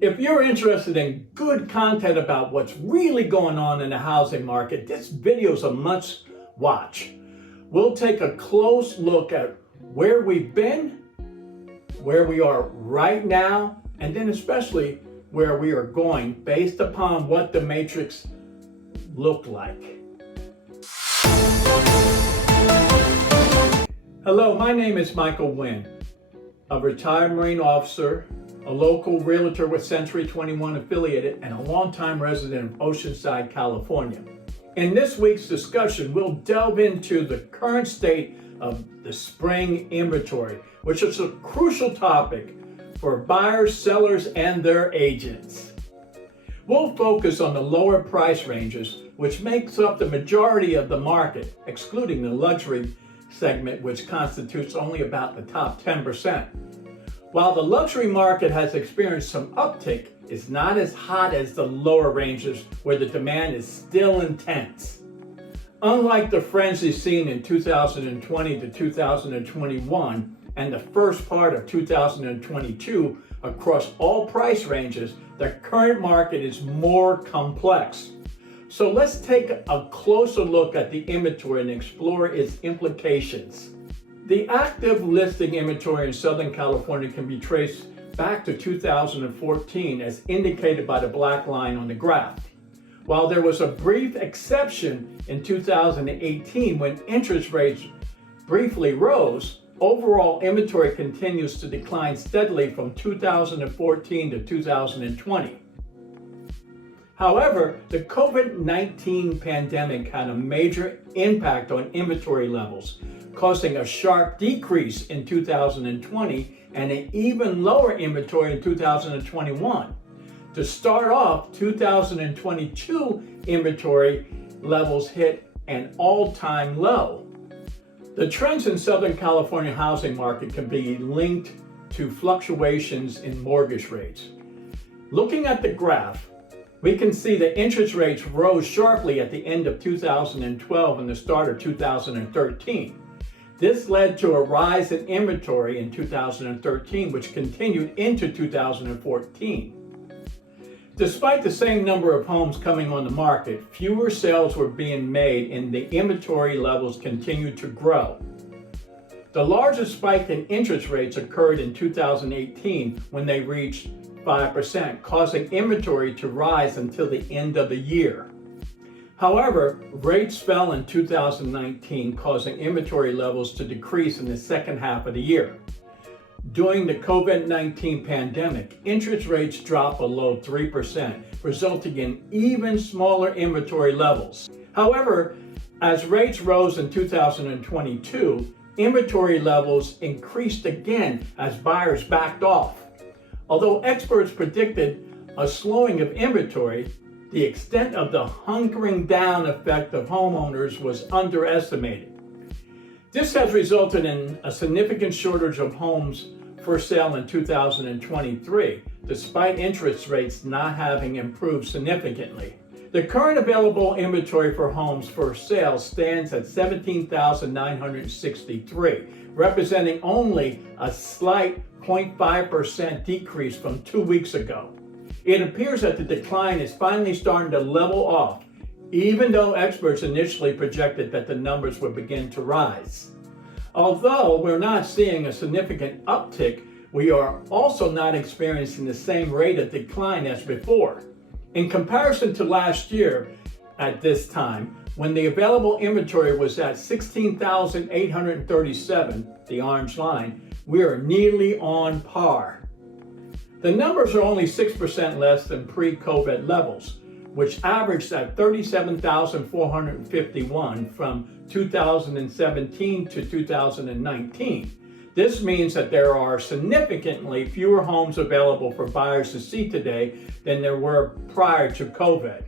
If you're interested in good content about what's really going on in the housing market, this video is a must watch. We'll take a close look at where we've been, where we are right now, and then especially where we are going based upon what the matrix looked like. Hello, my name is Michael Wynn, a retired Marine officer, a local realtor with Century 21 affiliated, and a longtime resident of Oceanside, California. In this week's discussion, we'll delve into the current state of the spring inventory, which is a crucial topic for buyers, sellers, and their agents. We'll focus on the lower price ranges, which makes up the majority of the market, excluding the luxury segment, which constitutes only about the top 10%. While the luxury market has experienced some uptick, it's not as hot as the lower ranges where the demand is still intense. Unlike the frenzy seen in 2020 to 2021 and the first part of 2022 across all price ranges, the current market is more complex. So let's take a closer look at the inventory and explore its implications. The active listing inventory in Southern California can be traced back to 2014 as indicated by the black line on the graph. While there was a brief exception in 2018 when interest rates briefly rose, overall inventory continues to decline steadily from 2014 to 2020. However, the COVID-19 pandemic had a major impact on inventory levels, causing a sharp decrease in 2020 and an even lower inventory in 2021. To start off, 2022 inventory levels hit an all-time low. The trends in Southern California housing market can be linked to fluctuations in mortgage rates. Looking at the graph, we can see that interest rates rose sharply at the end of 2012 and the start of 2013. This led to a rise in inventory in 2013, which continued into 2014. Despite the same number of homes coming on the market, fewer sales were being made and the inventory levels continued to grow. The largest spike in interest rates occurred in 2018 when they reached 5%, causing inventory to rise until the end of the year. However, rates fell in 2019, causing inventory levels to decrease in the second half of the year. During the COVID-19 pandemic, interest rates dropped below 3%, resulting in even smaller inventory levels. However, as rates rose in 2022, inventory levels increased again as buyers backed off. Although experts predicted a slowing of inventory, the extent of the hunkering down effect of homeowners was underestimated. This has resulted in a significant shortage of homes for sale in 2023, despite interest rates not having improved significantly. The current available inventory for homes for sale stands at 17,963, representing only a slight 0.5% decrease from 2 weeks ago. It appears that the decline is finally starting to level off, even though experts initially projected that the numbers would begin to rise. Although we're not seeing a significant uptick, we are also not experiencing the same rate of decline as before. In comparison to last year at this time, when the available inventory was at 16,837, the orange line, we are nearly on par. The numbers are only 6% less than pre-COVID levels, which averaged at 37,451 from 2017 to 2019. This means that there are significantly fewer homes available for buyers to see today than there were prior to COVID.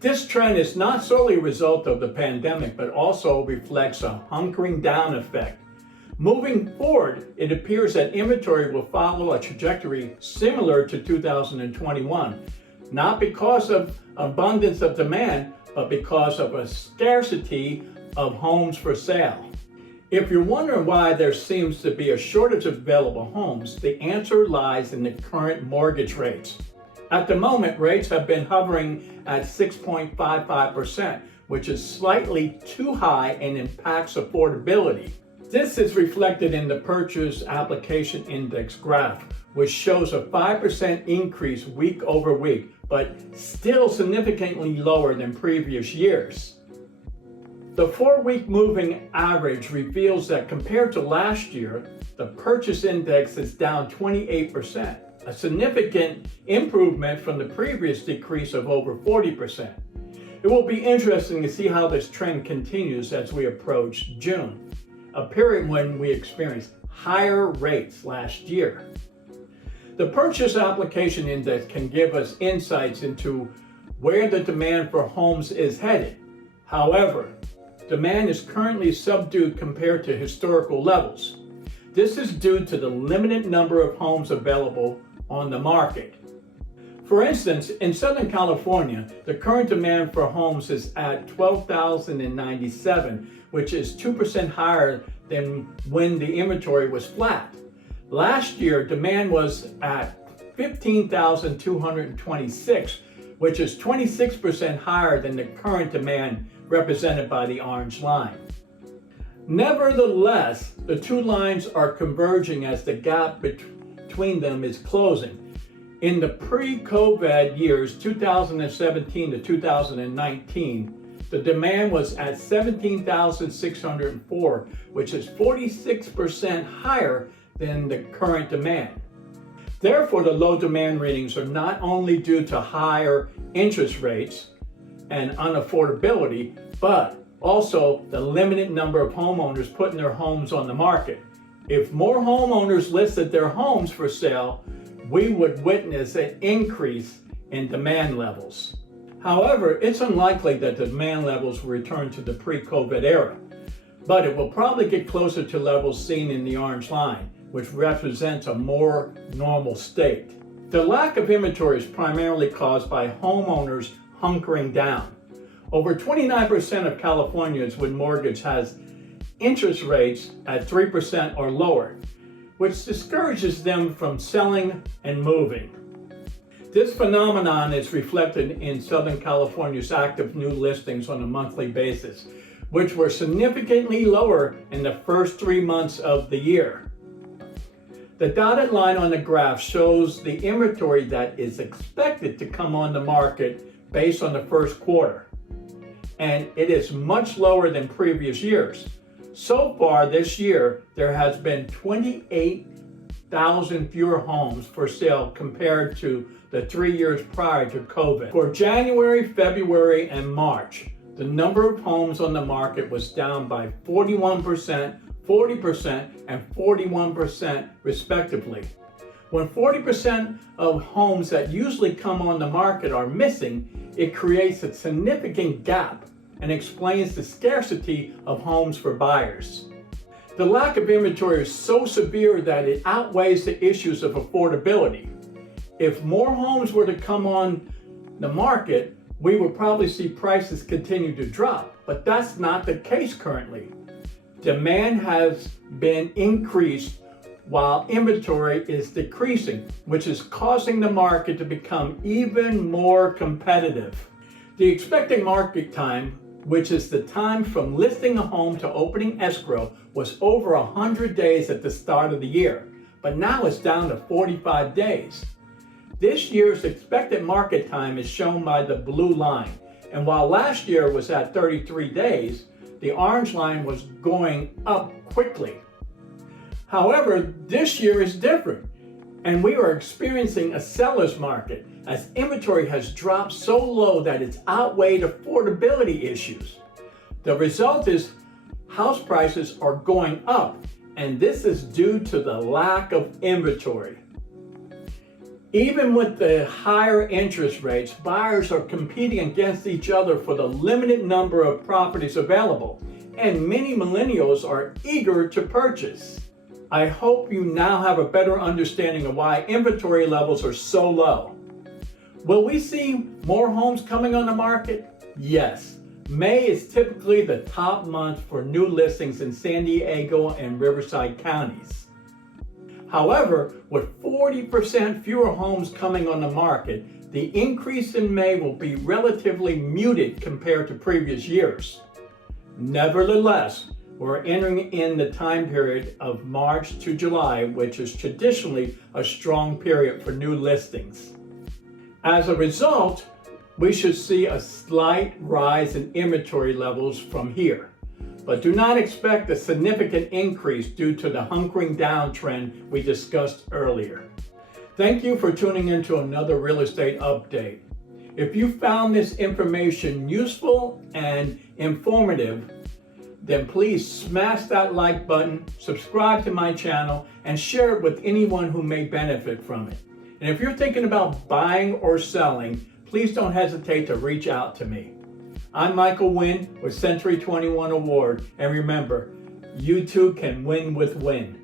This trend is not solely a result of the pandemic, but also reflects a hunkering down effect. Moving forward, it appears that inventory will follow a trajectory similar to 2021, not because of abundance of demand, but because of a scarcity of homes for sale. If you're wondering why there seems to be a shortage of available homes, the answer lies in the current mortgage rates. At the moment, rates have been hovering at 6.55%, which is slightly too high and impacts affordability. This is reflected in the Purchase Application Index graph, which shows a 5% increase week over week, but still significantly lower than previous years. The 4-week moving average reveals that compared to last year, the purchase index is down 28%, a significant improvement from the previous decrease of over 40%. It will be interesting to see how this trend continues as we approach June, a period when we experienced higher rates last year. The Purchase Application Index can give us insights into where the demand for homes is headed. However, demand is currently subdued compared to historical levels. This is due to the limited number of homes available on the market. For instance, in Southern California, the current demand for homes is at 12,097, which is 2% higher than when the inventory was flat. Last year, demand was at 15,226, which is 26% higher than the current demand represented by the orange line. Nevertheless, the two lines are converging as the gap between them is closing. In the pre-COVID years, 2017 to 2019, the demand was at 17,604, which is 46% higher than the current demand. Therefore, the low demand readings are not only due to higher interest rates and unaffordability, but also the limited number of homeowners putting their homes on the market. If more homeowners listed their homes for sale, we would witness an increase in demand levels. However, it's unlikely that the demand levels will return to the pre-COVID era, but it will probably get closer to levels seen in the orange line, which represents a more normal state. The lack of inventory is primarily caused by homeowners hunkering down. Over 29% of Californians with mortgage has interest rates at 3% or lower, which discourages them from selling and moving. This phenomenon is reflected in Southern California's active new listings on a monthly basis, which were significantly lower in the first 3 months of the year. The dotted line on the graph shows the inventory that is expected to come on the market based on the first quarter, and it is much lower than previous years. So far this year, there has been 28,000 fewer homes for sale compared to the 3 years prior to COVID. For January, February, and March, the number of homes on the market was down by 41%, 40%, and 41% respectively. When 40% of homes that usually come on the market are missing, it creates a significant gap and explains the scarcity of homes for buyers. The lack of inventory is so severe that it outweighs the issues of affordability. If more homes were to come on the market, we would probably see prices continue to drop, but that's not the case currently. Demand has been increased while inventory is decreasing, which is causing the market to become even more competitive. The expected market time, which is the time from listing a home to opening escrow, was over 100 days at the start of the year, but now it's down to 45 days. This year's expected market time is shown by the blue line, and while last year was at 33 days, the orange line was going up quickly. However, this year is different, and we are experiencing a seller's market as inventory has dropped so low that it's outweighed affordability issues. The result is house prices are going up, and this is due to the lack of inventory. Even with the higher interest rates, buyers are competing against each other for the limited number of properties available, and many millennials are eager to purchase. I hope you now have a better understanding of why inventory levels are so low. Will we see more homes coming on the market? Yes, May is typically the top month for new listings in San Diego and Riverside counties. However, with 40% fewer homes coming on the market, the increase in May will be relatively muted compared to previous years. Nevertheless, we're entering in the time period of March to July, which is traditionally a strong period for new listings. As a result, we should see a slight rise in inventory levels from here, but do not expect a significant increase due to the hunkering down trend we discussed earlier. Thank you for tuning in to another real estate update. If you found this information useful and informative, then please smash that like button, subscribe to my channel, and share it with anyone who may benefit from it. And if you're thinking about buying or selling, please don't hesitate to reach out to me. I'm Michael Wynn with Century 21 Award, and remember, you too can win with Wynn.